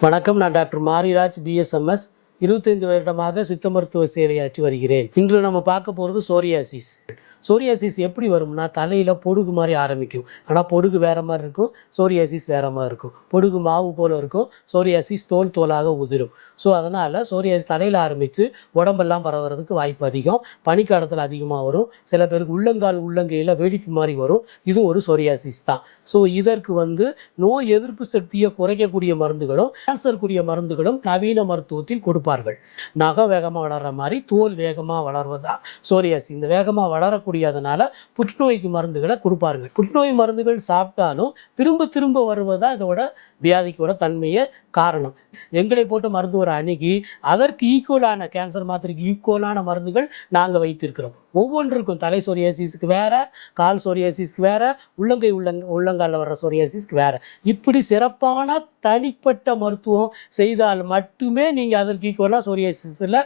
வணக்கம் நான் doctor Mariraj BSMS இருபத்தைந்து வருடமாக சித்த மருத்துவ சேவையாற்றி வருகிறேன். இன்று நம்ம பார்க்க போகிறது சோரியாசிஸ். சோரியாசிஸ் எப்படி வரும்னா தலையில் பொடுகு மாதிரி ஆரம்பிக்கும். ஆனால் பொடுகு வேற மாதிரி இருக்கும் சோரியாசிஸ் வேற மாதிரி இருக்கும். பொடுகு மாவு போல் இருக்கும் சோரியாசிஸ் தோல் தோலாக உதிரும். ஸோ அதனால் சோரியாசிஸ் தலையில் ஆரம்பித்து உடம்பெல்லாம் பரவுறதுக்கு வாய்ப்பு அதிகம். பனிக்காலத்தில் அதிகமாக வரும். சில பேருக்கு உள்ளங்கால் உள்ளங்கையில் வெடிப்பு மாதிரி வரும். இதுவும் ஒரு சோரியாசிஸ் தான். ஸோ இதற்கு வந்து நோய் எதிர்ப்பு சக்தியை குறைக்கக்கூடிய மருந்துகளும் கேன்சருக்குரிய மருந்துகளும் நவீன மருத்துவத்தில் கொடுப்பார்கள் நகம் வேகமாக வளர்ற மாதிரி தோல் வேகமாக வளர்வதா சோரியாசி இந்த வேகமாக வளரக்கூடியதுனால புற்றுநோய்க்கு மருந்துகளை கொடுப்பார்கள். புற்றுநோய் மருந்துகள் சாப்பிட்டாலும் திரும்ப திரும்ப வருவதா இதோட வியாதிக்கோட தன்மையை காரணம். எங்களை போட்டு மருத்துவர் அணுகி அதற்கு ஈக்குவலான கேன்சர் மாத்திரைக்கு ஈக்குவலான மருந்துகள் நாங்கள் வைத்திருக்கிறோம். ஒவ்வொன்றுக்கும் தலை சோரியாசிஸ்க்கு வேற கால் சோரியாசிஸ்க்கு வேற உள்ளங்கை உள்ளங் உள்ளங்காலில் வர்ற சோரியாசிஸ்க்கு வேற. இப்படி சிறப்பான தனிப்பட்ட மருத்துவம் செய்தால் மட்டுமே நீங்கள் அதற்கு ஈக்குவலாக சோரியாசிஸில்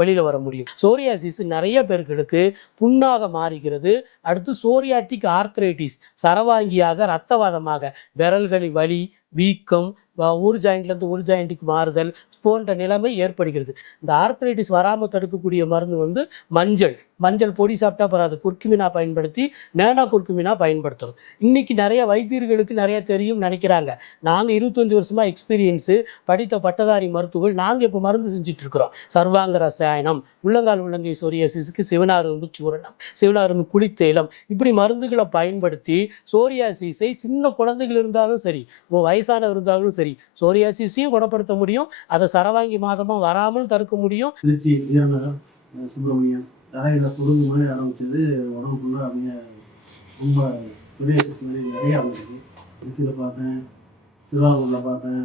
வெளியில் வர முடியும். சோரியாசிஸ் நிறைய பேர்களுக்கு புண்ணாக மாறுகிறது. அடுத்து சோரியாட்டிக் ஆர்த்ரைட்டிஸ் சரவாங்கியாக ரத்தவாதமாக விரல்களின் வலி வீக்கம் ஒரு ஜாயிண்ட்லேருந்து ஒரு ஜாயிண்ட்டுக்கு மாறுதல் போன்ற நிலைமை ஏற்படுகிறது. இந்த ஆர்த்ரைட்டிஸ் வராமல் தடுக்கக்கூடிய மருந்து வந்து மஞ்சள். மஞ்சள் பொடி சாப்பிட்டா பராது குர்குமினா பயன்படுத்தி நேனா குர்க்குமினா பயன்படுத்தணும் இன்னைக்கு நிறைய வைத்தியர்களுக்கு நிறைய தெரியும் நினைக்கிறாங்க. நாங்கள் இருபத்தஞ்சி வருஷமா எக்ஸ்பீரியன்ஸு படித்த பட்டதாரி மருத்துவர்கள் நாங்கள் இப்போ மருந்து செஞ்சுட்டு இருக்கிறோம் சர்வாங்க ரசாயனம் உள்ளங்கால் உள்ளங்கை சோரியாசிஸுக்கு சிவனாரும்பு சூரணம் சிவனாரும்பு குளித்தேலம் இப்படி மருந்துகளை பயன்படுத்தி சோரியாசிஸை சின்ன குழந்தைகள் இருந்தாலும் சரி இப்போ வயசானவர் இருந்தாலும் சரி சோரியாசிஸையும் குணப்படுத்த முடியும். அதை சரவாங்கி மாதமாக வராமல் தடுக்க முடியும். சுப்பிரமணியம். தலையில் பொருள் மாதிரி ஆரம்பிச்சது உடம்புக்குள்ள அப்படியே ரொம்ப பெரிய சக்தி மாதிரி நிறையா ஆரம்பிச்சிது. திருச்சியில் பார்த்தேன் திருவாரூரில் பார்த்தேன்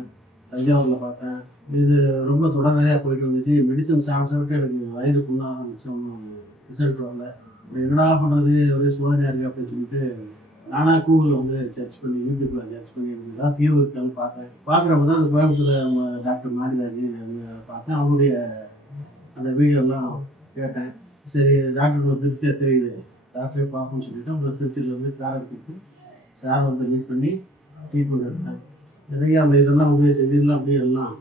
தஞ்சாவூரில் பார்த்தேன். இது ரொம்ப தொடர்நிலையாக போயிட்டு இருந்துச்சு மெடிசன் சாப்பிட்டு சாப்பிட்டு எனக்கு வயிறு ஃபுல்லாக ஆரம்பிச்சு ஒன்றும் ரிசல்ட் வரல. என்னடா பண்ணுறது ஒரே சோதனையாக இருக்குது அப்படின்னு சொல்லிட்டு நானாக கூகுளில் வந்து சர்ச் பண்ணி யூடியூப்பில் சர்ச் பண்ணி எனக்கு தீர்வு இருக்கான்னு பார்த்தேன். பார்க்குறப்ப தான் அந்த கோயம்புத்தூர் நம்ம டாக்டர் மாரிராஜ் பார்த்தேன். அவருடைய அந்த வீடியோலாம் கேட்டேன். சரி டாக்டர் ஒரு திருப்தியாக தெரியுது. டாக்டரே பார்ப்போம்னு சொல்லிட்டு அவங்க திருச்சியில் வந்து கார் சார் வந்து மீட் பண்ணி ட்ரீட்மெண்ட் எடுத்தேன் நிறைய அந்த இதெல்லாம் வந்து செடியெல்லாம் அப்படியே எல்லாம்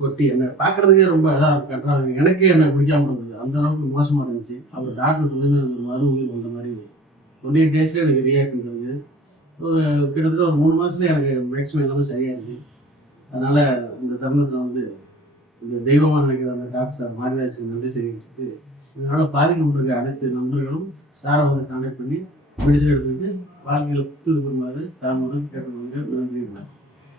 கொட்டி என்ன பார்க்குறதுக்கே ரொம்ப இதாக கட்டுறாங்க எனக்கே என்ன பிடிக்காம இருந்தது. அந்த அளவுக்கு மோசமாக இருந்துச்சு. அவர் டாக்டர் சொல்லி ஒரு மறு உயிர் வந்த மாதிரி டுவெண்ட்டி எயிட் டேஸில் எனக்கு ரியாக்ஷன் இருந்தது ஒரு கிட்டத்தட்ட ஒரு மூணு மாதத்துல எனக்கு மேக்ஸிமம் எல்லாமே சரியாயிருச்சு அதனால் இந்த தருணத்தில் வந்து இந்த தெய்வமாக நினைக்கிற அந்த டாக்டர் சார் மாரிராஜ் நன்றி தெரிவிச்சுட்டு இதனால் பாதிக்கப்பட்டிருக்க அனைத்து நண்பர்களும் சாரை வந்து கான்டாக்ட் பண்ணி மெடிசன் எடுத்துக்கிட்டு வாழ்க்கையில் புத்து இருக்குமாறு தாமதம் கேட்டுக்கொண்டு நன்றி